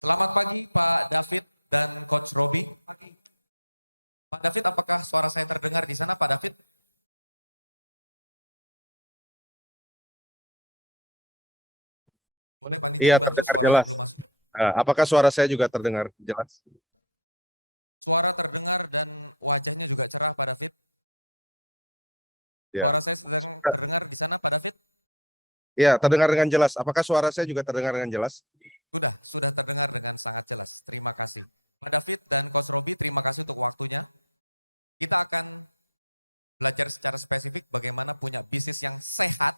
Selamat pagi Pak David dan Coach Robi. Pak David, apakah suara saya terdengar di sana Pak David? Boleh panitia Iya, dibantu, terdengar suaranya jelas. belum masuk. Apakah suara saya juga terdengar jelas? Suara terdengar dan wajahnya juga cerah Pak David. Ya, Suara saya sedang terdengar di sana Pak David? ya, terdengar dengan jelas. Apakah suara saya juga terdengar dengan jelas? Sudah terdengar dengan sangat jelas. Terima kasih. Pak David dan Coach Robi, terima kasih untuk waktunya. Kita akan belajar secara spesifik bagaimana punya bisnis yang sehat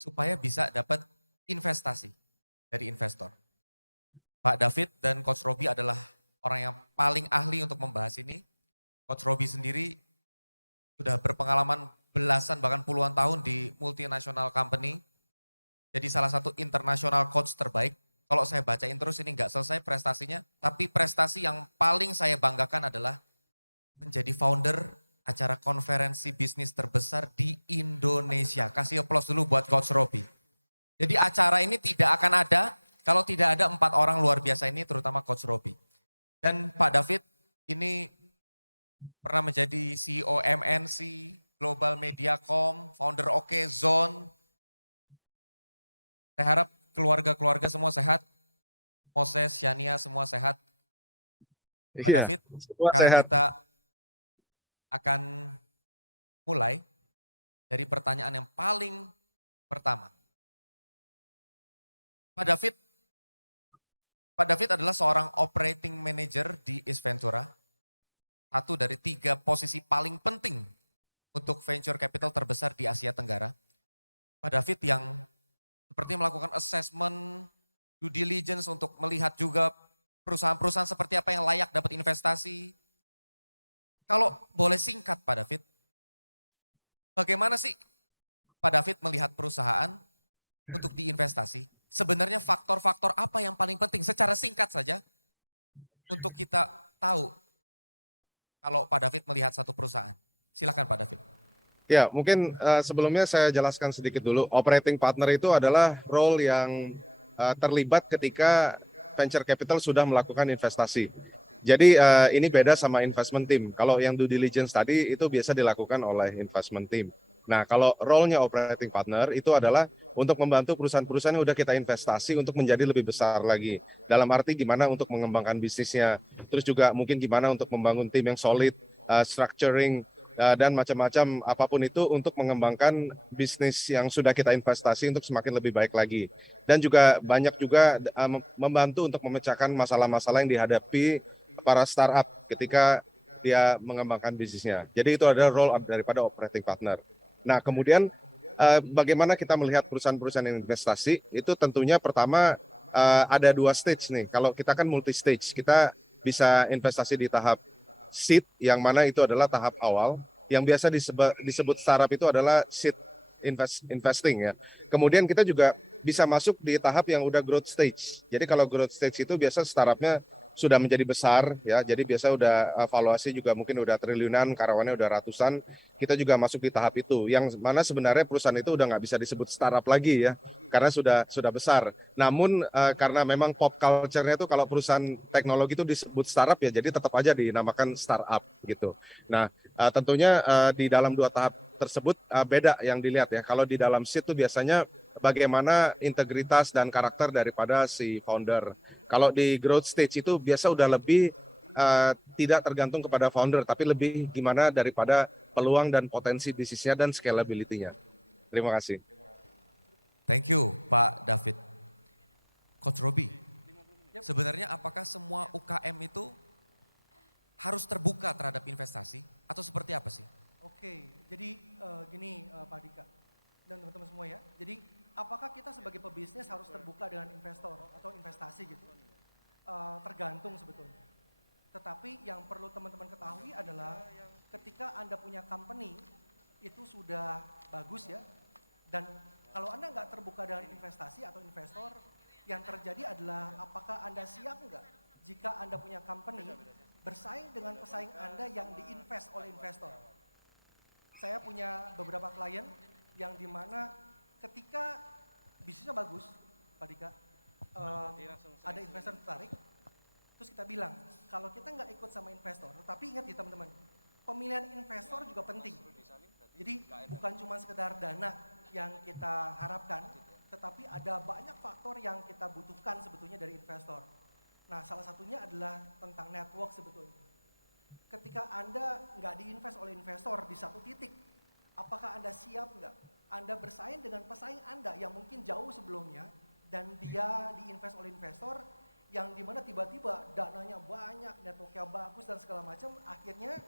supaya bisa dapat investasi dari investor. Pak David dan Coach Robi adalah orang yang paling ahli untuk membahas ini. Coach Robi sendiri sudah berpengalaman belasan bahkan puluhan tahun di multinational company. Jadi salah satu international coach terbaik. Kalau saya bacain terus ini nggak selesai prestasinya, tapi prestasi yang paling saya banggakan adalah menjadi founder acara konferensi bisnis terbesar di Indonesia. Kasih aplaus dulu buat Coach Robi. Jadi acara ini tidak akan ada kalau tidak ada 4 orang luar biasa ini, terutama Coach Robi. Dan Pak David ini pernah menjadi CEO MNC, Global Mediacom, founder OK Zone. Saya harap keluarga-keluarga semua sehat. Moses, Shania semua sehat. Pak Iya, David, semua sekarang sehat. kita akan mulai dari pertanyaan yang paling pertama. Pak David, Pak David adalah seorang operating manager di East Ventura. Satu dari 3 posisi paling penting untuk venture capital terbesar di Asia Tenggara. Pak David yang seperti melakukan assessment, due diligence untuk melihat juga perusahaan-perusahaan seperti apa yang layak dapat investasi. Kalau boleh singkat Pak David, bagaimana sih Pak David melihat perusahaan untuk diinvestasi? Sebenarnya faktor-faktor apa yang paling penting secara singkat saja untuk kita tahu kalau Pak David melihat satu perusahaan? Silakan Pak David. Ya, mungkin sebelumnya saya jelaskan sedikit dulu. Operating partner itu adalah role yang terlibat ketika venture capital sudah melakukan investasi. Jadi ini beda sama investment team. Kalau yang due diligence tadi itu biasa dilakukan oleh investment team. Nah, kalau role-nya operating partner itu adalah untuk membantu perusahaan-perusahaan yang udah kita investasi untuk menjadi lebih besar lagi. Dalam arti gimana untuk mengembangkan bisnisnya, terus juga mungkin gimana untuk membangun tim yang solid, structuring, dan macam-macam apapun itu untuk mengembangkan bisnis yang sudah kita investasi untuk semakin lebih baik lagi. Dan juga banyak juga membantu untuk memecahkan masalah-masalah yang dihadapi para startup ketika dia mengembangkan bisnisnya. Jadi itu adalah role daripada operating partner. Nah, kemudian bagaimana kita melihat perusahaan-perusahaan yang investasi, itu tentunya pertama ada 2 stage nih. Kalau kita kan multi stage, kita bisa investasi di tahap seed, yang mana itu adalah tahap awal, yang biasa disebut startup itu adalah seed investing ya. Kemudian kita juga bisa masuk di tahap yang udah growth stage. Jadi kalau growth stage itu biasa startupnya sudah menjadi besar ya, jadi biasa udah valuasi juga mungkin udah triliunan, karyawannya udah ratusan. Kita juga masuk di tahap itu, yang mana sebenarnya perusahaan itu udah nggak bisa disebut startup lagi ya, karena sudah besar. Namun karena memang pop culture-nya itu kalau perusahaan teknologi itu disebut startup ya, jadi tetap aja dinamakan startup gitu. Nah, tentunya di dalam 2 tahap tersebut beda yang dilihat ya. Kalau di dalam seed itu biasanya bagaimana integritas dan karakter daripada si founder. Kalau di growth stage itu biasa udah lebih tidak tergantung kepada founder, tapi lebih gimana daripada peluang dan potensi bisnisnya dan scalability-nya. Terima kasih. Thank you Pak David. Coach Robi, sebenarnya apakah semua UKM itu harus terbuka terhadap investasi atau seperti apa sih? Oke, jadi gini Pak Dika dan teman-teman semua ya. Jadi apakah kita sebagai pebisnis harus terbuka dengan investor atau investasi gitu? Tergantung sebetulnya. Tetapi yang perlu teman-teman ketahui adalah ketika Anda punya company itu sudah bagus ya. Dan kalau Anda nggak terbuka dengan investasi atau investor, yang terjadi adalah apakah Anda siap nggak jika Anda punya company bersaing dengan pesaing Anda yang diinvest oleh investor. Saya punya beberapa klien yang dimana ketika bisnisnya bagus, Pak Dika, ada investor tertarik, terus kita bilang, kalau kita nggak ikut sama investor, tapi ingat ya teman-teman, pemilihan investor juga penting. Jadi bukan cuma sekedar dana yang kita harapkan, tetapi ada banyak faktor yang kita butuhkan sebetulnya dari investor. Nah, salah satunya adalah tentang network sebetulnya. Ketika Anda nggak diinvest oleh investor di satu titik, apakah Anda siap nggak? Anda bersaing dengan pesaing Anda yang mungkin jauh sebelumnya, dan dia diinvest oleh investor, yang dimana tiba-tiba dananya banyak, networknya bagus dan segala macam, akhirnya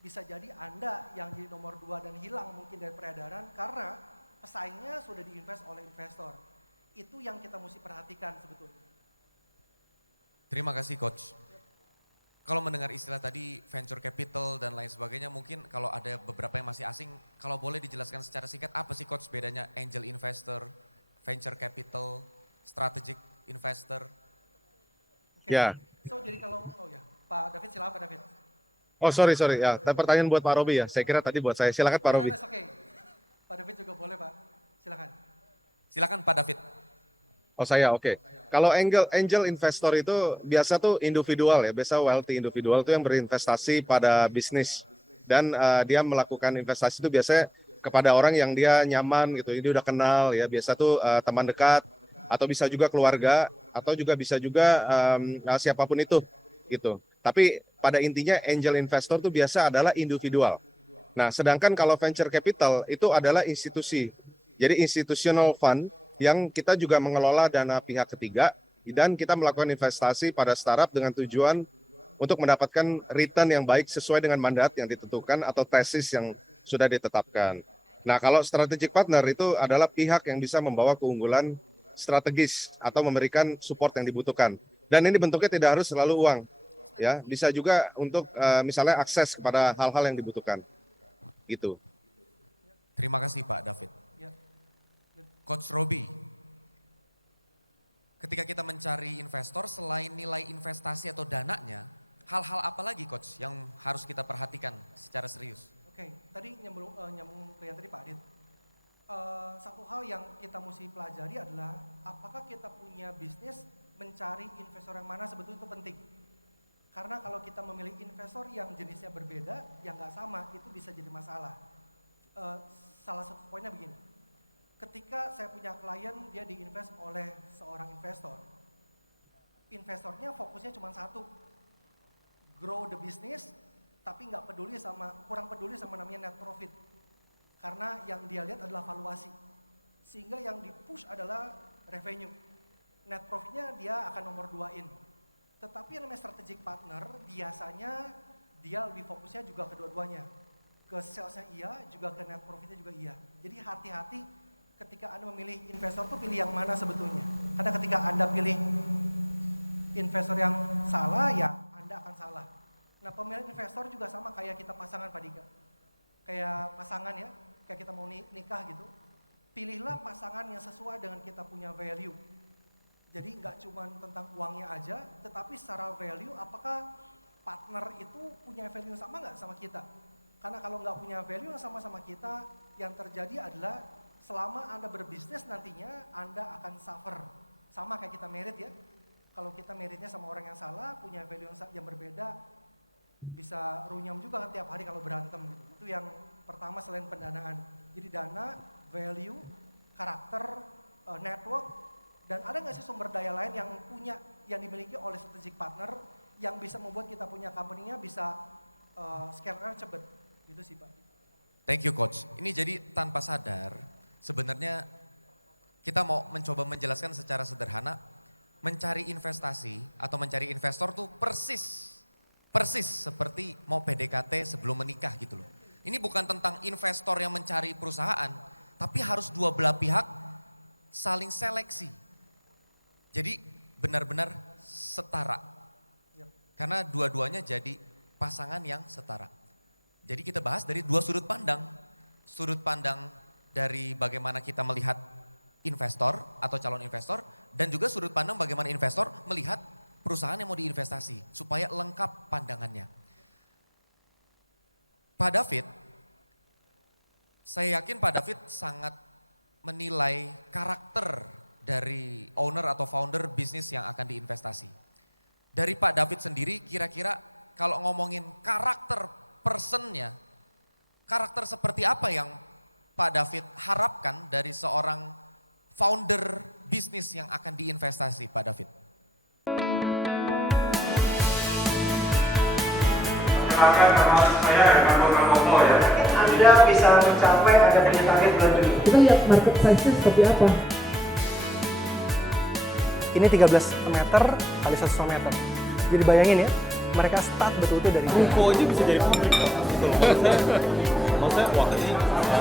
bisa jadi Anda yang jadi nomor 2 dan hilang mungkin dari peredaran karena pesaingnya sudah diinvest oleh investor. Itu yang kita mesti perhatikan sebetulnya. Terima kasih Coach. Kalau mendengar istilah tadi venture capital dan lain sebagainya, mungkin kalau ada beberapa yang masih asing, kalau boleh dijelaskan secara singkat apa sih Coach bedanya angel investor, venture capital, strategic investor? Oke. Ya. So jadi kalau, Pak David silakan Pak David. Oh sorry ya, pertanyaan buat Pak Robi ya. Saya kira tadi buat saya. Silakan Pak Robi. Oke. Pak David juga boleh Pak, silakan. Silakan Pak David. Oh saya oke. Kalau angel investor itu biasa tuh individual ya, biasa wealthy individual tuh yang berinvestasi pada bisnis dan dia melakukan investasi itu biasanya kepada orang yang dia nyaman gitu, ini udah kenal ya, biasa tuh teman dekat atau bisa juga keluarga atau juga bisa juga siapapun itu gitu. Tapi pada intinya angel investor tuh biasa adalah individual. Nah, sedangkan kalau venture capital itu adalah institusi. Jadi institutional fund yang kita juga mengelola dana pihak ketiga dan kita melakukan investasi pada startup dengan tujuan untuk mendapatkan return yang baik sesuai dengan mandat yang ditentukan atau tesis yang sudah ditetapkan. Nah, kalau strategic partner itu adalah pihak yang bisa membawa keunggulan strategis atau memberikan support yang dibutuhkan. Dan ini bentuknya tidak harus selalu uang, ya, bisa juga untuk misalnya akses kepada hal-hal yang dibutuhkan, gitu. Terima kasih Pak David. Ya. Coach Robi, ketika kita mencari investor selain nilai investasi atau dananya, hal-hal apa lagi Coach yang harus kita perhatikan secara serius? Oke, tadi nyambung ke yang tadi Pak Adit. Satu hal yang kita mesti pelajari adalah apakah kita punya bisnis mencari investor yang mana sebetulnya itu penting. Karena kalau kita memilih investor yang jenisnya berbeda, yang nggak sama, itu bisa jadi masalah. Salah satu poinnya begini, ketika saya punya klien, dia diinvest oleh seorang investor. Investornya fokusnya cuma satu, grow the business, tapi kurang peduli sama namanya net profit. Karena yang dia lihat adalah valuasi. Sehingga yang di-push adalah revenue. Net profitnya dia akan nomor 2-in. Tetapi yang namanya strategic partner, biasanya dia lebih fokusnya juga kedua-duanya. Ke salesnya iya, juga ke net profitnya juga iya. Jadi hati-hati ketika Anda memilih investor tuh pilih yang mana sebetulnya. Karena ketika Anda pilih investor yang salah, ya Anda akan salah. Nah, pemilihan investor juga sama kayak kita pasangan Pak Dika. Kayak pasangan ya, kayak kita mau nikah gitu. Pilihlah pasangan yang sesuai dengan kita punya value. Jadi nggak cuma tentang uangnya aja, tetapi secara value apakah partner itu punya value yang sama nggak sama kita? Karena kalau nggak punya value yang sama-sama kita, yang terjadi adalah selama Anda berbisnis nantinya Anda akan suffer. Sama kayak kita merit ya. Kalau kita meritnya sama orang yang salah, punya value yang berbeda, bisa runyam juga kan tiap hari kalau berantem gitu. Itu yang pertama selain pendanaan. Jadi dana, value, karakter, network, dan ada nggak sih sumber daya lain yang dimiliki oleh strategic partner yang bisa membuat kita punya company-nya bisa scale-nya cepet. Gitu sih Pak. Thank you Coach. Ini jadi tanpa sadar, sebenarnya kita mau mencoba menjelaskan secara sederhana, mencari investasi atau mencari investor tuh persis seperti mau PDKT sebelum menikah gitu loh. Ini bukan tentang investor yang mencari perusahaan, tapi harus dua belah pihak saling seleksi. Jadi benar-benar setara. Karena dua-duanya jadi pasangan yang setara. Jadi kita bahas dari dua sudut pandang. Sudut pandang dari bagaimana kita melihat investor atau calon investor, dan juga sudut pandang bagaimana investor melihat perusahaan yang mau diinvestasi supaya lengkap pandangannya. Pak David, saya yakin Pak David sangat menilai karakter dari owner atau founder bisnis yang akan diinvestasi. Dari Pak David sendiri kira-kira kalau ngomongin karakter personnya, karakter seperti apa yang Pak David harapkan dari seorang founder bisnis yang akan diinvestasi, Pak David? Anda bisa mencapai ada punya target bulan Juni. Kita lihat market size-nya seperti apa. Ini 13 meter kali 1,5 meter. Jadi bayangin ya, mereka start betul-betul dari Ruko aja bisa jadi publik kok. Gitu loh. Maksudnya wah ini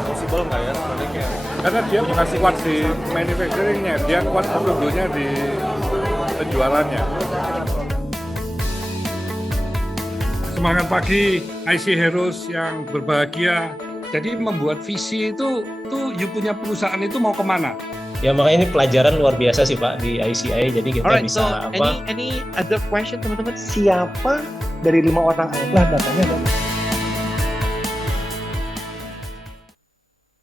possible nggak ya sebenarnya kayak. Karena dia bukan kuat di manufacturingnya, dia kuat produknya di penjualannya. Semangat pagi, IC Heroes yang berbahagia. Jadi membuat visi itu you punya perusahaan itu mau kemana? Ya makanya ini pelajaran luar biasa sih Pak di ICI, jadi kita Alright, bisa so apa? any other question teman-teman? siapa dari 5 orang lah datanya ada.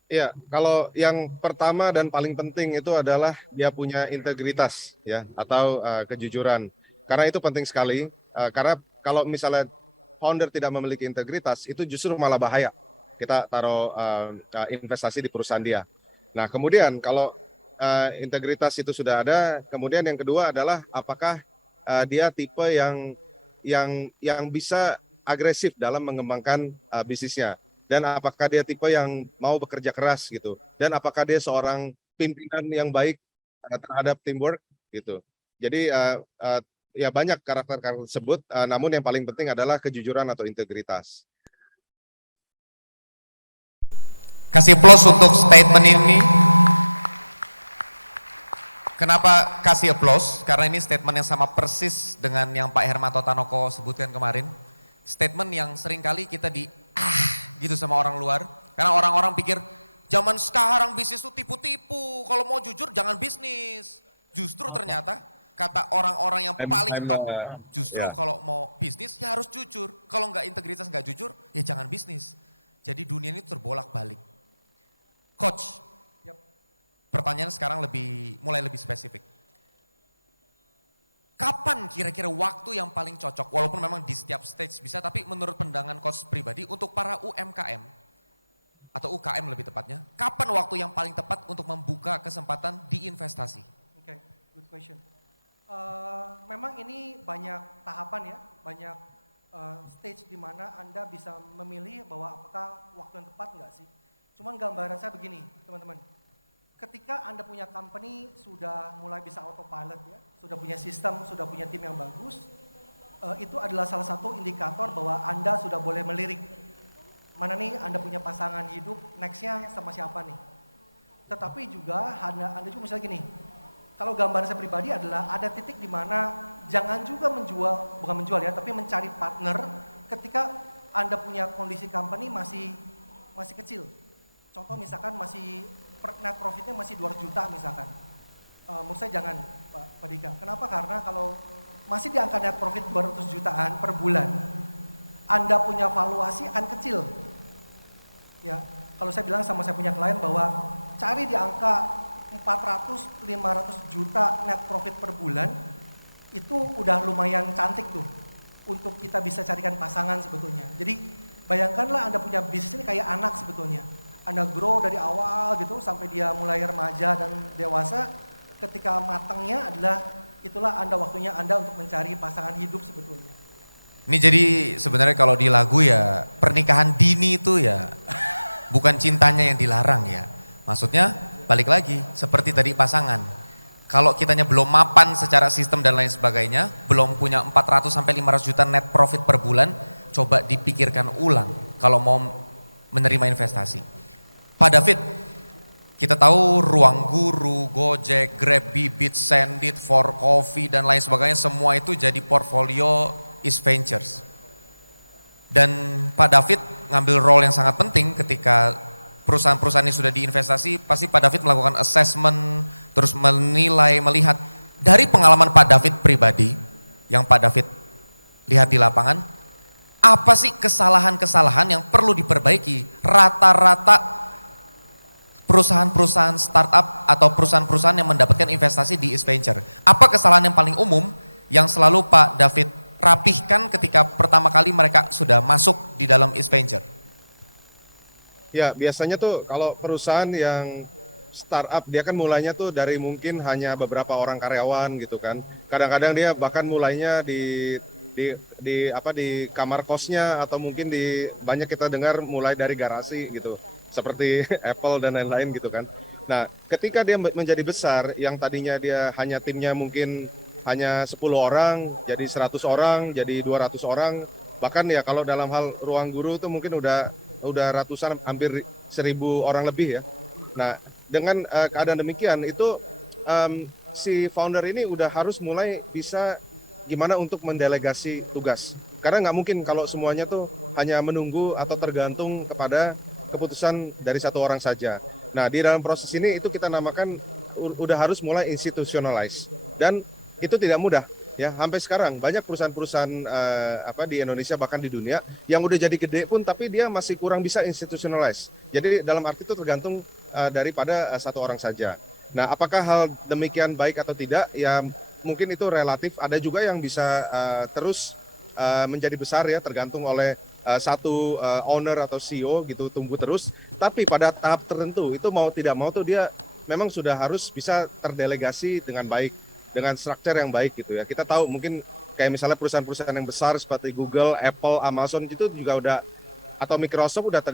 Iya, kalau yang pertama dan paling penting itu adalah dia punya integritas ya atau kejujuran. Karena itu penting sekali. Karena kalau misalnya founder tidak memiliki integritas, itu justru malah bahaya. Kita taruh investasi di perusahaan dia. Nah, kemudian kalau integritas itu sudah ada, kemudian yang kedua adalah apakah dia tipe yang bisa agresif dalam mengembangkan bisnisnya, dan apakah dia tipe yang mau bekerja keras gitu, dan apakah dia seorang pimpinan yang baik terhadap teamwork gitu. Jadi ya banyak karakter-karakter tersebut, namun yang paling penting adalah kejujuran atau integritas. Kasih applause untuk statement ini. Kenapa kasih applause? Karena ini statement yang sama persis dengan yang Pak Hermanto Tanoko sebutkan kemarin. Statement yang seringkali kita gitu sama orang luar. Karena orang-orang pikir zaman sekarang bisnis itu tipu-tipu. Kalau mau jujur jangan bisnis. Justru ternyata kata orang-orang yang paling top, justru kalau mau bisnis ya harus jujur. Kalau nggak integritas, nggak jujur, ya jangan bisnis. Jadi dunia ini terbolak-balik. Coach, pertanyaan sekarang mulai lebih spesifik. Kapan kira-kira waktu yang paling cocok, walaupun memang di setiap stage bisa, tapi menurut pandangan coach pribadi untuk para UMKM, atau UKM lebih tepatnya, kapan waktu yang paling tepat untuk membuka kesempatan di investasi? Oke, good question. Memang ini banyak tahapan ya, banyak stage di mana Anda bisa memilih bahwa apakah waktu yang tepat nggak sih. Cuman gambaran saya begini, teman-teman. Ketika Anda punya company sudah mulai bisa autopilot ya, sudah punya sistem, sudah punya tim yang bagus, itu adalah salah satu indikator bahwa Anda sudah boleh melirik. Mana nih Anda punya pasangan hidup, nextnya sama siapa nih. Tetapi juga Anda juga misalnya gini, kalau gambaran saya pribadi adalah ada titik di mana jangan juga bukan menjual ya, tapi mencari partner ketika Anda punya kondisi company masih kecil. Contoh misalkan net profitnya masih 200 juta misalkan. Menurut saya jangan Pak Dika. Kenapa? Karena kalau masih di angka net profit 200 jutaan per bulan, Anda punya valuasi akan kecil. Ya, kalau saya bilang sama saya punya klien bahwa cari di angka 400-500 juta net profit per bulan, itu udah lumayan cantik tuh untuk kita bisa carikan pasangan sebetulnya. Jadi bayangkanlah Anda punya bisnis ini kayak anak sebetulnya. Anda grow dari awal gitu sampai dia mulai remaja dan dewasa, ketika matangnya itulah waktunya Anda untuk mencari pasangan hidup sebetulnya. Ini jadi sebenarnya kalau di lagu ya pernikahan dini itu ya bukan cintanya yang dilarang ya. Maksudnya balik lagi seperti tadi pasangan. Kalau kitanya belum mapan secara sistem dan lain sebagainya, belum punya 400 sampai 500 juta net profit per bulan, coba dipikirkan ulang kalau mau menerima investasi. Pak David, kita tahu Ruang Guru, Gojek, Grab, Bibit, Sendit, For Coffee dan lain sebagainya semua itu jadi portfolio East Ventures. Dan Pak David ngambil role yang sangat penting ketika perusahaan-perusahaan ini sudah diinvestasi, pasti Pak David melakukan assessment, terus menilai, melihat dari pengalaman Pak David pribadi yang Pak David lihat di lapangan, apa sih kesalahan-kesalahan yang perlu diperbaiki? Rata-rata perusahaan-perusahaan startup atau perusahaan-perusahaan yang mendapatkan investasi di East Venture. Apa kesalahan yang paling umum yang selalu Pak David rapihkan ketika pertama kali mereka sudah masuk di dalam East Venture? Ya, biasanya tuh kalau perusahaan yang startup dia kan mulainya tuh dari mungkin hanya beberapa orang karyawan gitu kan. Kadang-kadang dia bahkan mulainya di kamar kosnya atau mungkin banyak kita dengar mulai dari garasi gitu. Seperti Apple dan lain-lain gitu kan. Nah, ketika dia menjadi besar yang tadinya dia hanya timnya mungkin hanya 10 orang, jadi 100 orang, jadi 200 orang, bahkan ya kalau dalam hal ruang guru itu mungkin udah ratusan, hampir 1.000 orang lebih ya. Nah, dengan keadaan demikian itu si founder ini udah harus mulai bisa gimana untuk mendelegasi tugas. Karena nggak mungkin kalau semuanya tuh hanya menunggu atau tergantung kepada keputusan dari satu orang saja. Nah, di dalam proses ini itu kita namakan udah harus mulai institutionalize, dan itu tidak mudah ya. Sampai sekarang banyak perusahaan-perusahaan di Indonesia bahkan di dunia yang udah jadi gede pun tapi dia masih kurang bisa institutionalize. Jadi dalam arti itu tergantung daripada satu orang saja. Nah, apakah hal demikian baik atau tidak? Ya mungkin itu relatif. Ada juga yang bisa terus menjadi besar ya, tergantung oleh satu owner atau CEO gitu, tumbuh terus. Tapi pada tahap tertentu itu mau tidak mau tuh dia memang sudah harus bisa terdelegasi dengan baik, dengan struktur yang baik gitu ya. Kita tahu mungkin kayak misalnya perusahaan-perusahaan yang besar seperti Google, Apple, Amazon itu juga udah, atau Microsoft udah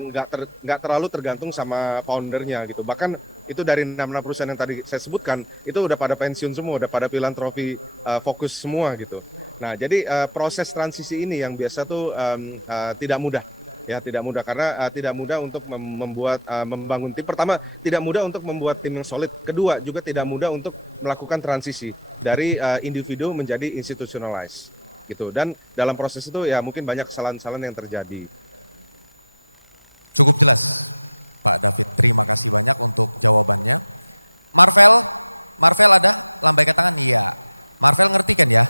nggak terlalu tergantung sama foundernya gitu. Bahkan itu dari 6 perusahaan yang tadi saya sebutkan itu udah pada pensiun semua, udah pada filantropi fokus semua gitu. Nah, jadi proses transisi ini yang biasa tuh tidak mudah ya, tidak mudah karena tidak mudah untuk membangun tim. Pertama, tidak mudah untuk membuat tim yang solid. Kedua, juga tidak mudah untuk melakukan transisi dari individu menjadi institutionalized gitu. Dan dalam proses itu ya mungkin banyak kesalahan-kesalahan yang terjadi. Cukup jelas Pak David, terima kasih banyak untuk jawabannya. Marvel ada lambaikan tangan? Iya. Marvel ngerti kan ya?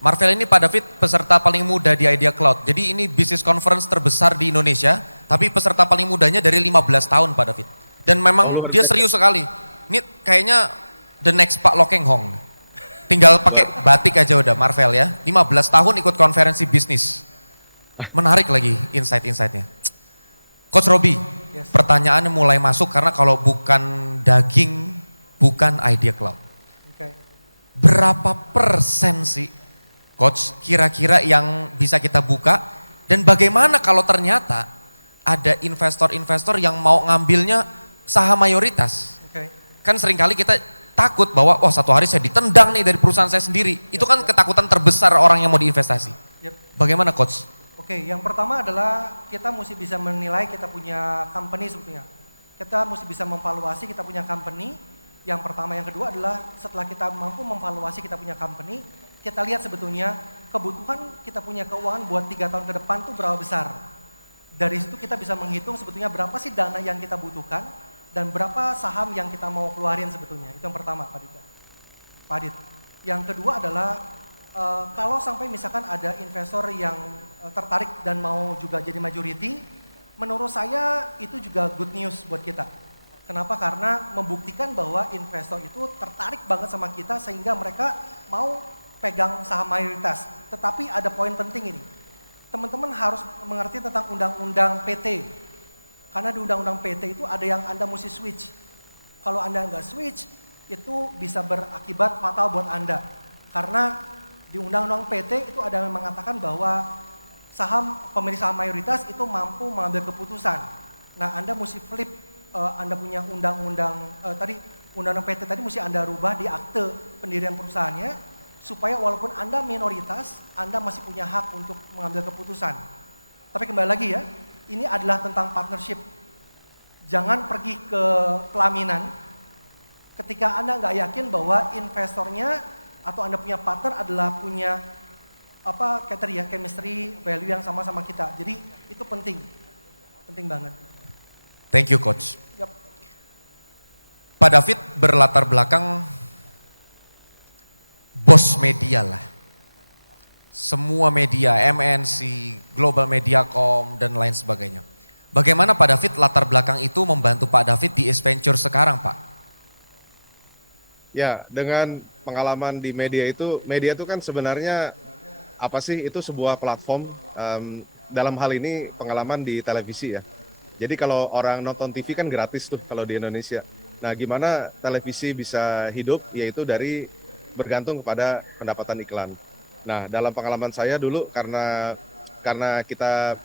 Marvel ini Pak David peserta paling muda di Idea Cloud. Jadi ini bisnis conference terbesar di Indonesia, tapi peserta paling mudanya dari 15 tahun Pak David. Dan memang dia serius sekali. Ini kayaknya the next Pak Lokeng Hong. Tinggal pakai batik aja udah Marvel ya. 15 tahun ikut konferensi bisnis. Menarik lagi insight-insightnya. Coach Robi, Yes. pertanyaannya mulai masuk karena kalau bukan daging, bukan Idea Cloud. Oke. Berapa persen sih Coach kira-kira yang bisa kita buka, dan bagaimana kalau ternyata ada investor-investor yang mau ngambilnya saham mayoritas? Oke. Kan seringkali kita takut bahwa wah satu hari saya ditendang nih dari perusahaan saya sendiri. Itu kan ketakutan terbesar orang yang mau diinvestasi. Yep. Bagaimana Coach? Oke, yang pertama adalah kita mesti bisa menilai kita punya company sebetulnya. Kita mesti bisa memvaluasi kita punya company. Yang pertama, yang kedua adalah setelah kita mampu memvaluasi kita punya company, kita lihat sebetulnya kebutuhan kita punya keuangan buat 3 tahun ke depan tuh berapa besar. Dari situ kita bisa menghitung sebetulnya berapa sih dana yang kita butuhkan dan berapa saham yang kita mau keluarin sebetulnya. Itu yang pertama, Pak Dika. Pak Adit. Yang kedua adalah kalau sampai misalkan ada investor yang tertarik dan mau juga jadi majority, menurut saya itu juga good news buat kita. Kenapa? Karena membuktikan bahwa investor itu tertarik banget sama kita sehingga mereka mau pegang saham mayoritas. Tetapi ada poin penting ini. Teman-teman harus mengerti tentang undang-undang PT. Karena di undang-undang PT itu ada yang Anda mesti switch. Kalau Anda nggak switch, itu bisa berakibat fatal buat Anda. Karena di undang-undang PT itu ada yang mengatakan bahwa pemilik saham mayoritas itu mampu mengambil keputusan. Nah, Anda mesti flip, Anda punya undang-undang undang-undang PT tadi mesti Anda rubah di akte pendirian perusahaannya supaya walaupun Anda minoritas, Anda masih punya hak untuk mengambil keputusan. Tapi kembali lagi ya, ini adalah tentang partnership. Jangan pergi ke pelaminan ketika Anda nggak yakin bahwa investornya atau Anda punya partner adalah punya chemistry, value yang sama-sama kita. Jadi itu penting banget. Thank you Coach. Yep. Pak David berlatar belakang bos media lah. Semua media, MNC, Global Mediacom dan lain sebagainya. Bagaimana Pak David latar belakang itu membantu Pak David di Ace Venture sekarang Pak? Ya, dengan pengalaman di media itu kan sebenarnya apa sih, itu sebuah platform, dalam hal ini pengalaman di televisi ya. Jadi kalau orang nonton TV kan gratis tuh kalau di Indonesia. Nah, gimana televisi bisa hidup, yaitu dari bergantung kepada pendapatan iklan. Nah, dalam pengalaman saya dulu karena kita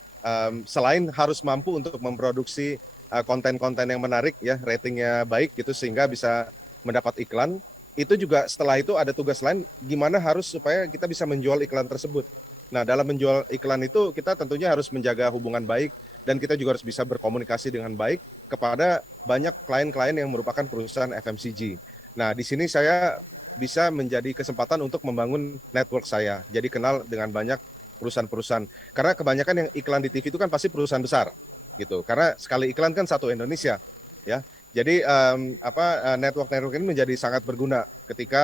selain harus mampu untuk memproduksi konten-konten yang menarik ya, ratingnya baik gitu sehingga bisa mendapat iklan, itu juga setelah itu ada tugas lain gimana harus supaya kita bisa menjual iklan tersebut. Nah, dalam menjual iklan itu kita tentunya harus menjaga hubungan baik dan kita juga harus bisa berkomunikasi dengan baik kepada banyak klien-klien yang merupakan perusahaan FMCG. Nah, di sini saya bisa menjadi kesempatan untuk membangun network saya. Jadi kenal dengan banyak perusahaan-perusahaan. Karena kebanyakan yang iklan di TV itu kan pasti perusahaan besar gitu. Karena sekali iklan kan satu Indonesia, ya. Jadi network ini menjadi sangat berguna ketika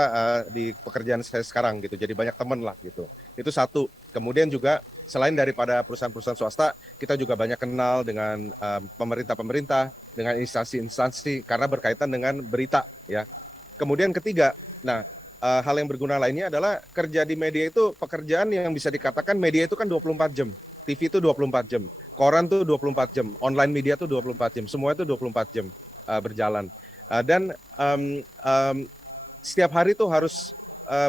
di pekerjaan saya sekarang gitu. Jadi banyak teman lah gitu. Itu satu. Kemudian juga selain daripada perusahaan-perusahaan swasta, kita juga banyak kenal dengan pemerintah-pemerintah, dengan instansi-instansi karena berkaitan dengan berita ya. Kemudian ketiga, hal yang berguna lainnya adalah kerja di media itu pekerjaan yang bisa dikatakan media itu kan 24 jam. TV itu 24 jam, koran tuh 24 jam, online media tuh 24 jam, semua itu 24 jam berjalan. Dan setiap hari tuh harus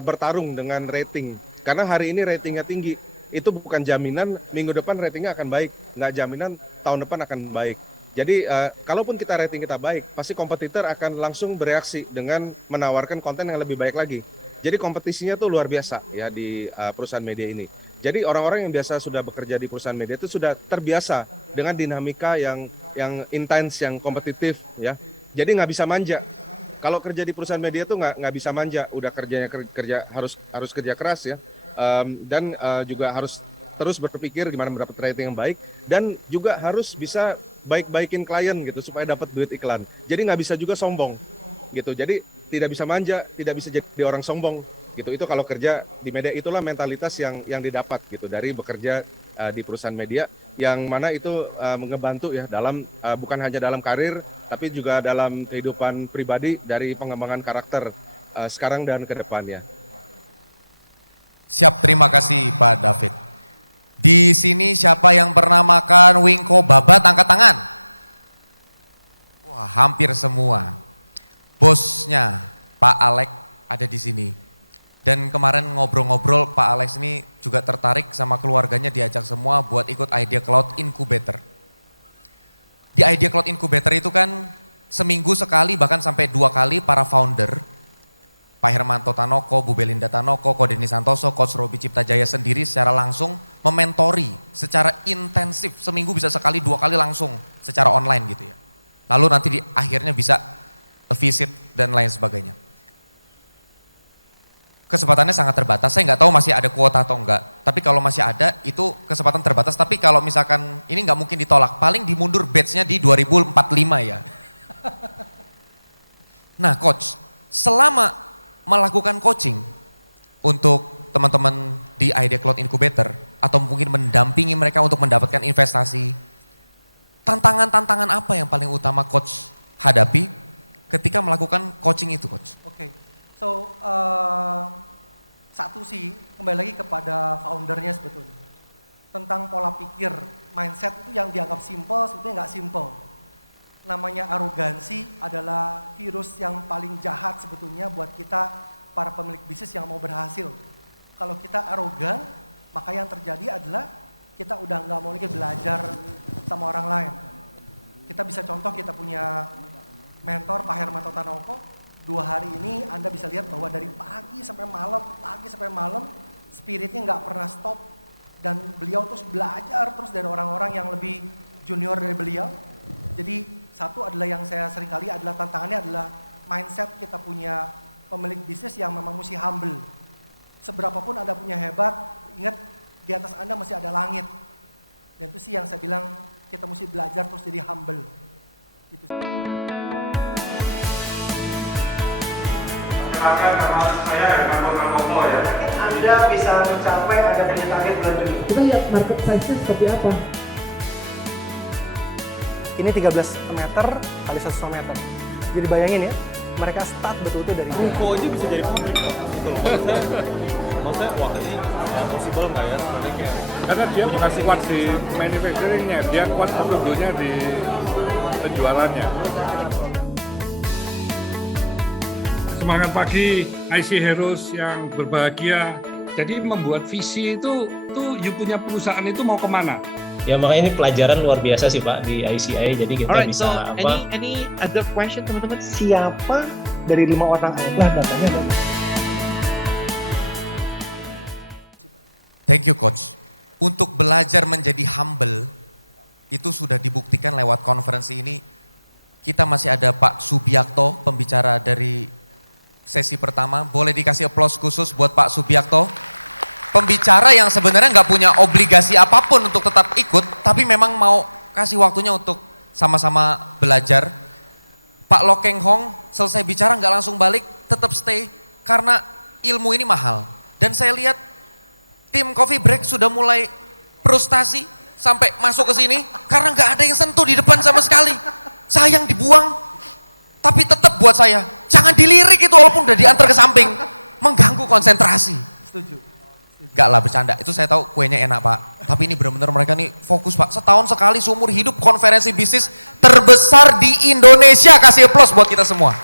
bertarung dengan rating. Karena hari ini ratingnya tinggi, itu bukan jaminan minggu depan ratingnya akan baik, nggak jaminan tahun depan akan baik. Jadi kalaupun kita rating kita baik, pasti kompetitor akan langsung bereaksi dengan menawarkan konten yang lebih baik lagi. Jadi kompetisinya tuh luar biasa ya di perusahaan media ini. Jadi orang-orang yang biasa sudah bekerja di perusahaan media itu sudah terbiasa dengan dinamika yang intens, yang kompetitif ya. Jadi nggak bisa manja. Kalau kerja di perusahaan media tuh nggak bisa manja. Udah kerja harus kerja keras ya. Dan juga harus terus berpikir gimana mendapat rating yang baik dan juga harus bisa baik-baikin klien gitu supaya dapat duit iklan. Jadi nggak bisa juga sombong gitu. Jadi tidak bisa manja, tidak bisa jadi orang sombong gitu. Itu kalau kerja di media, itulah mentalitas yang didapat gitu dari bekerja di perusahaan media, yang mana itu ngebantu ya dalam bukan hanya dalam karir tapi juga dalam kehidupan pribadi dari pengembangan karakter sekarang dan ke depannya. Siap, terima kasih Pak David. Di sini siapa yang pernah makan wingko babat, angkat tangan? Wah, hampir semua. Bosnya Pak Alex ada di sini. Dan kemarin ngobrol-ngobrol Pak Alex ini juga tertarik sama keluarganya, diajak semua buat ikut Idea Cloud Incubator. Di Idea Cloud Incubator itu kan seminggu sekali bahkan sampai 2 kali para founder, Pak Hermanto Tanoko, Bu Belinda Tanoko, Ko Denny Santoso, Coach Robi Cipta Jaya sendiri secara langsung mementori secara intensif, seminggu bisa sekali 2 kali langsung secara online gitu ya. Lalu nanti di akhirnya bisa visit dan lain sebagainya. Kesempatannya sangat terbatas, saya nggak tahu masih ada kuota atau enggak, tapi kalau masih ada itu kesempatan terbatas, tapi kalau misalkan ini nggak mungkin ditolak, paling dimundur batch-nya di 2045 ya. Nah coach, selama melakukan coaching untuk teman-teman di Idea Cloud Incubator atau mungkin mendampingi mereka untuk mendapatkan investasi, tantangan-tantangan apa yang paling utama coach hadapi ketika melakukan coaching itu coach? Oke. So, satu sih, kembali lagi kepada foundernya sebetulnya. Tentang pola pikir, mindset itu yang dianggap simple, sebetulnya nggak simple. Namanya arogansi adalah virus yang paling jahat sebetulnya buat kita, para pemilik bisnis yang mau berhasil. Kalau kita arogan, maka yang terjadi adalah kita udah nggak mau lagi belajar sama orang lain. Kita bisa contoh, kita punya mentor Pak Hermanto Tanoko. 2 hari ini Anda bisa lihat bahwa dari pagi sampai malam, spiritnya nggak pernah stop. Dan beliau terus belajar terus dari orang-orang yang lebih junior dari beliau. Jadi satu adalah yang saya sering kali adalah tantangannya adalah mindset kita punya pemilik bisnis yang memang mesti humble. Seberapapun Anda punya hebat, ingat di atas Anda masih ada langit. Dan itu sih yang saya bilang kita mesti belajar terus jadi humble. Gitu. Anda bisa mencapai, Anda punya target bulan Juni. Kita lihat market size-nya seperti apa. Ini 13 meter kali 1,5 meter. Jadi bayangin ya, mereka start betul-betul dari Ruko aja bisa jadi pabrik Pak. Gitu loh. Maksudnya wah ini possible nggak ya sebenarnya kayak Karena dia bukan kuat di manufacturingnya, dia kuat sebetulnya di penjualannya. Semangat pagi IC Heroes yang berbahagia. Jadi membuat visi itu you punya perusahaan itu mau kemana? Ya makanya ini pelajaran luar biasa sih Pak di ICI. Jadi kita Alright, bisa so any other question teman-teman? siapa dari 5 orang lah datanya dan Thank you coach. Untuk belajar menjadi humble, itu sudah dibuktikan lewat konferensi ini. Kita masih ada Pak Subiakto, pembicara dari sesi pertama. Boleh dikasih aplaus khusus buat Pak Subiakto. Pembicara yang sebenarnya nggak punya obligasi apapun untuk tetap ikut, tapi memang mau kasih waktunya untuk sama-sama belajar. Pak Lokeng Hong selesai bicara nggak langsung balik, tetap stay karena ilmu ini mahal. Dan saya lihat tim Coffee Break sudah mulai frustasi sampai masuk ke sini karena nggak ada yang sentuh di depan sama sekali. Sayang dibuang, tapi tetap buat saya jangan dilirik itu walaupun udah diantar ke samping, mengganggu konsentrasi. setuju. Enggak lah bercanda, itu saya tahu kuenya enak Pak. Tapi ini benar-benar mereka nih fokus Pak. Setahun sekali seumur hidup konferensi bisnis terbesar di Indonesia. Kasih aplaus buat kita semua.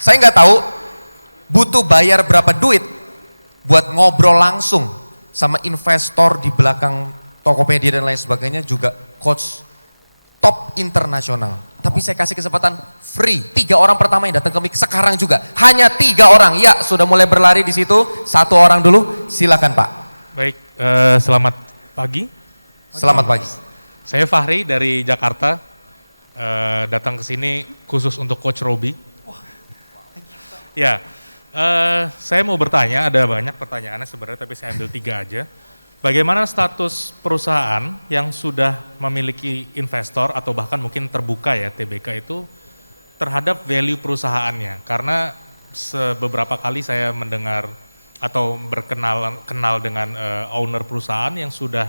Saya nggak tahu butuh bayar berapa duit buat ngobrol langsung sama investor di belakang Tokopedia dan lain sebagainya juga coach top internasional. Tapi saya kasih kesempatan free. 3 orang pertama yang datang ke mic sekarang juga. Hanya 3 orang. Ya sudah mulai berlari di situ. 1 orang dulu. Silakan Pak. Baik, selamat pagi. Selamat pagi. Saya Fahri dari Jakarta. Datang ke sini khusus untuk Coach Robi. Ya, saya mau bertanya. Ada banyak pertanyaannya sebenarnya, tapi saya ambil 3 aja. Bagaimana status perusahaan yang sudah memiliki investor atau bahkan mungkin terbuka ya TBK itu terhadap value perusahaannya? Karena beberapa kali saya mendengar atau kenal dengan owner perusahaan yang sudah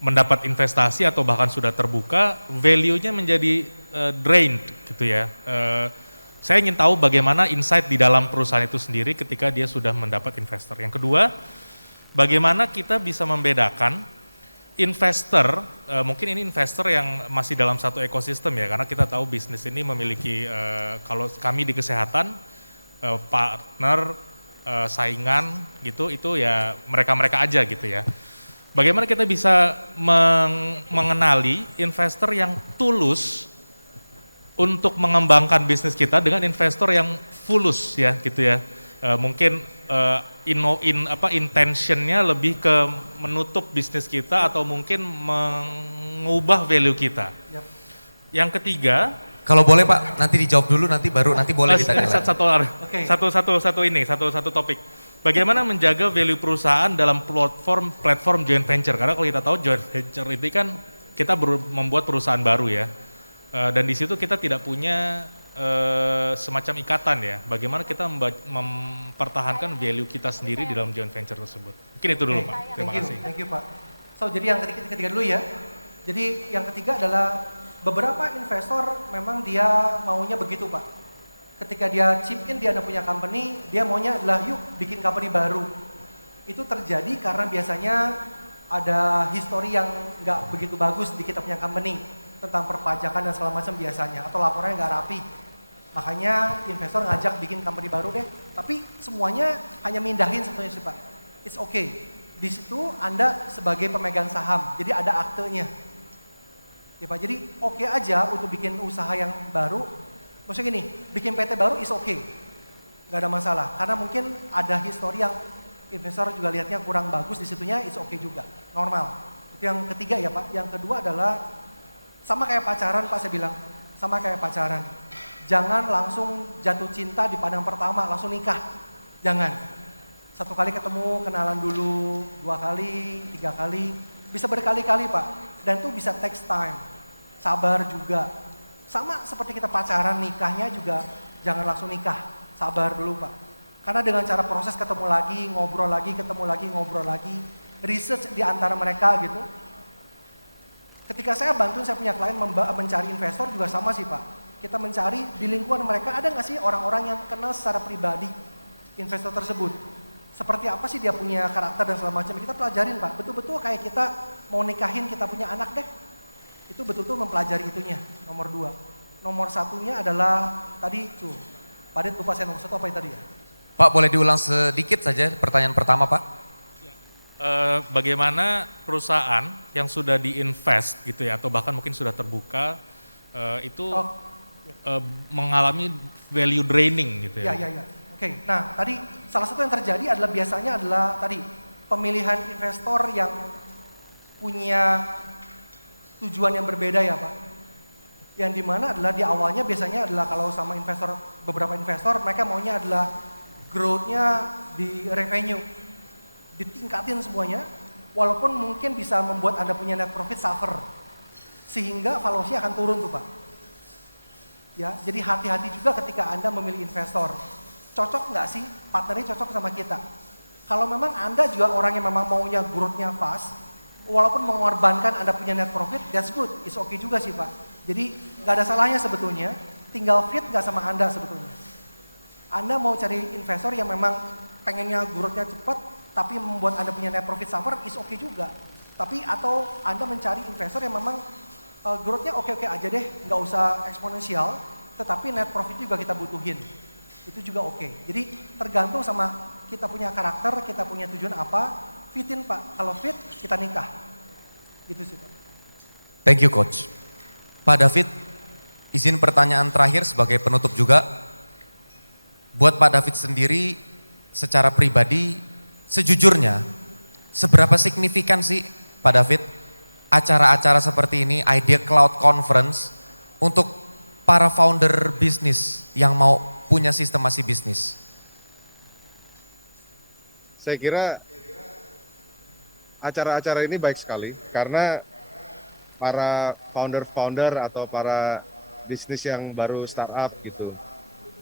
mendapat investasi atau bahkan sudah terbuka, value-nya menjadi drained gitu ya. Saya ingin tahu bagaimana insight di dalam perusahaan itu sendiri ketika dia sudah mendapat investor. Yang kedua, bagaimana kita bisa membedakan investor, mungkin ini investor yang masih dalam satu ekosistem ya, karena kita tahu bisnis ini memiliki, kalau kami di kesehatan, partner, saingan gitu, itu ya mereka-mereka aja gitu ya. Bagaimana kita bisa mengenali investor yang tulus untuk mengembangkan bisnis kita dengan investor yang fulus ya gitu ya. Mungkin intentionnya lebih ke menutup bisnis kita atau mungkin mengubah value kita. Yap. Yang ketiga, Kalau boleh Pak, nanti dijawab dulu, nanti boleh ditanya. Satu topik. Bagaimana menjaga value perusahaan dalam platform joint venture? Karena kalau kita tahu joint venture itu kan kita membuat perusahaan baru ya, dan di situ kita tidak punya semacam ikatan ya. Bagaimana kita mempertahankan value kita sendiri di dalam joint venture tersebut? Mungkin itu dulu Pak. Terima kasih. Thank you Pak. So jadi yang ketiga dulu ya. Jadi yang ketiga adalah beberapa investor memang dia maunya begitu Pak. Ketika dia chip in, dia ada punya company, dia maunya adalah yuk bikin company baru. Itu terjadi karena biasanya ada histori yang nggak begitu bagus di kita punya company tentang perpajakan dan segala macam biasanya, atau laporannya nggak rapi. Makanya investor ngajak bikin company baru deh, tapi semuanya hanya mindahin sebetulnya sih Pak. It's okay. Di situ Anda sebagai pemegang saham, jadi ada aktenya. Ya Pak, jadi oke aja untuk bikin usaha yang baru. Maksudnya gini, bikin PT baru is okay, nggak ada masalah. Karena mungkin ada histori yang investor juga lihatnya kurang bagus di situnya, it's okay juga, normal. Itu yang ketiga ya Pak. Yang kedua adalah sama kayak pacaran Pak, saya bilang, sama kayak pacaran. Jangan langsung jatuh cinta di pandang pertama, langsung nikah. Jangan. 1 kali ketemu, kenalan dulu, 2 kali, 3 kali, bisa berkali-kali Pak. Dan itu bisa takes time, sabar juga. Sama seperti kita pacaran, nikahnya juga jangan langsung nikah, sabar dulu Pak. Karena dengan cara proses ketemu lagi, ngobrol lagi, ketemu lagi, ngobrol lagi, research di antara mereka gitu. Ketika saya bantu saya punya klien mencari investor juga sama sih Pak. Kita mencari di lingkungan mereka ada nggak sih orang-orang yang kenal secara pribadi investor tersebut. Seperti apa sih dia punya karakter dan segala macam. Kita pelajarin Pak, betul-betul kayak kita mau nikahin kita punya anak deh. Itu betul-betul mempelajari itunya, nomor 2. Nomor 1-nya adalah tadi Pak Det lupa saya nomor 1 apa yang tadi ya? Pak boleh diulang sedikit saja pertanyaan pertama Pak? Bagaimana perusahaan yang sudah diinvest gitu ya, atau bahkan mungkin sudah terbuka, itu mengalami value draining gitu ya? Ya. Oke, nah tadi salah satu yang terjadi adalah biasanya adalah tadi pemilihan investor yang punya tujuan yang berbeda ya Pak. Yang dimana adalah di awalnya biasanya adalah kalau sama investor, beberapa investor mereka maunya adalah growth-nya di revenue, ditingkatin semuanya, walaupun mungkin bisa membuat Anda punya net profit suffer, sehingga valuasi akan turun tuh Pak. Ya, jadi hati-hati juga ketika Anda memilih investor. Cocok nggak sih partnernya cocok sama kita? Kalau memang Anda juga orang yang memang maunya growth-nya fast, walaupun mengorbankan Anda punya net profit, that's good, it's okay juga sih Pak. Jadi nggak ada salahnya sebetulnya, tinggal fit nggak sama Anda sebetulnya. Anda mau cari investor yang memang pengennya growth-nya cepat, tapi membuat Anda punya net profit suffer, is okay juga. Tapi atau Anda mencari investor yang memang growth-nya oke-oke aja deh, nggak usah eksponensial, tetapi net profit juga kita butuhin. Itu juga oke. Jadi tergantung sama kita punya karakter, kita punya tujuan apa, fitin Pak. Kalau fit, kita nikah. Gitu sih Pak. Thank you Coach. Pak David, izin pertanyaan terakhir sebagai penutup juga. Buat Pak David sendiri secara pribadi, sejujurnya seberapa signifikan sih Pak David acara-acara seperti ini, Idea Cloud Conference untuk para founder bisnis yang mau punya sistemasi bisnis? Saya kira acara-acara ini baik sekali karena para founder-founder atau para bisnis yang baru startup gitu,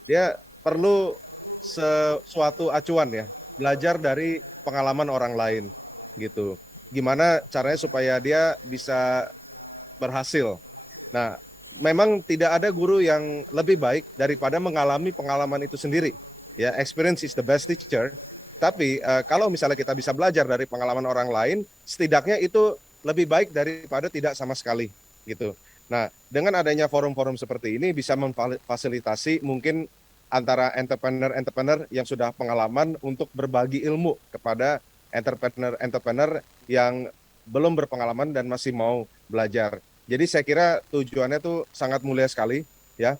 dia perlu sesuatu acuan ya, belajar dari pengalaman orang lain gitu. Gimana caranya supaya dia bisa berhasil. Nah, memang tidak ada guru yang lebih baik daripada mengalami pengalaman itu sendiri. Ya, experience is the best teacher. Tapi kalau misalnya kita bisa belajar dari pengalaman orang lain, setidaknya itu lebih baik daripada tidak sama sekali gitu. Nah, dengan adanya forum-forum seperti ini bisa memfasilitasi mungkin antara entrepreneur yang sudah pengalaman untuk berbagi ilmu kepada entrepreneur yang belum berpengalaman dan masih mau belajar. Jadi saya kira tujuannya tuh sangat mulia sekali ya.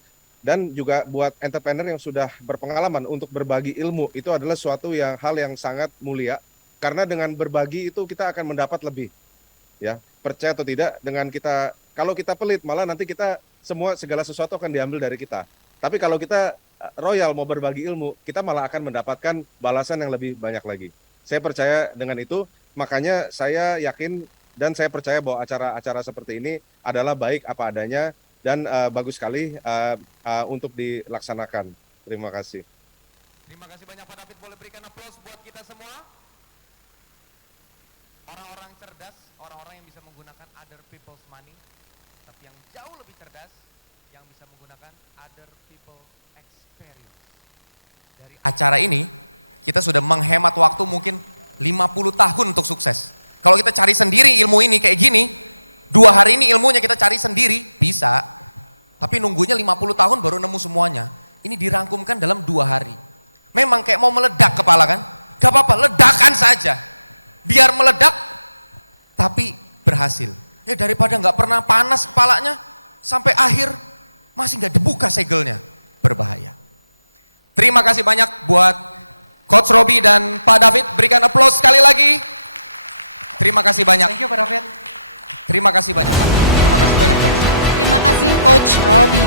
Dan juga buat entrepreneur yang sudah berpengalaman untuk berbagi ilmu itu adalah suatu hal yang sangat mulia karena dengan berbagi itu kita akan mendapat lebih. Ya, percaya atau tidak dengan kita kalau kita pelit malah nanti kita segala sesuatu akan diambil dari kita. Tapi kalau kita royal mau berbagi ilmu, kita malah akan mendapatkan balasan yang lebih banyak lagi. Saya percaya dengan itu, makanya saya yakin dan saya percaya bahwa acara-acara seperti ini adalah baik apa adanya dan bagus sekali untuk dilaksanakan. Terima kasih. Terima kasih banyak Pak David, boleh berikan aplaus buat kita semua. Orang-orang cerdas, orang-orang yang bisa menggunakan other people's money, tapi yang jauh lebih cerdas, yang bisa menggunakan other people experience. Dari acara ini, kita sudah menghemat waktu mungkin 50 tahun untuk sukses. Kalau kita cari sendiri ilmu ini kayak gini, 2 hari ini ilmunya kita cari sendiri, bisa. Tapi nunggunya 50 tahun baru nemu semuanya. Ini dirangkumkan dalam 2 hari. Memang kayak mau meledak kepala kan? Gak apa-apa, ledakan saja. Biar meledak, tapi berhasil. Ya daripada gak pernah panas kepalanya, sampai akhir masih gak dibuka segelnya. Berbahaya. Terima kasih banyak buat Coach Robi dan Pak David. Berikan aplaus sekali lagi. Terima kasih banyak. Thank you Pak David. Terima kasih banyak Pak. Terima kasih banyak Coach. Terima kasih Coach Robi.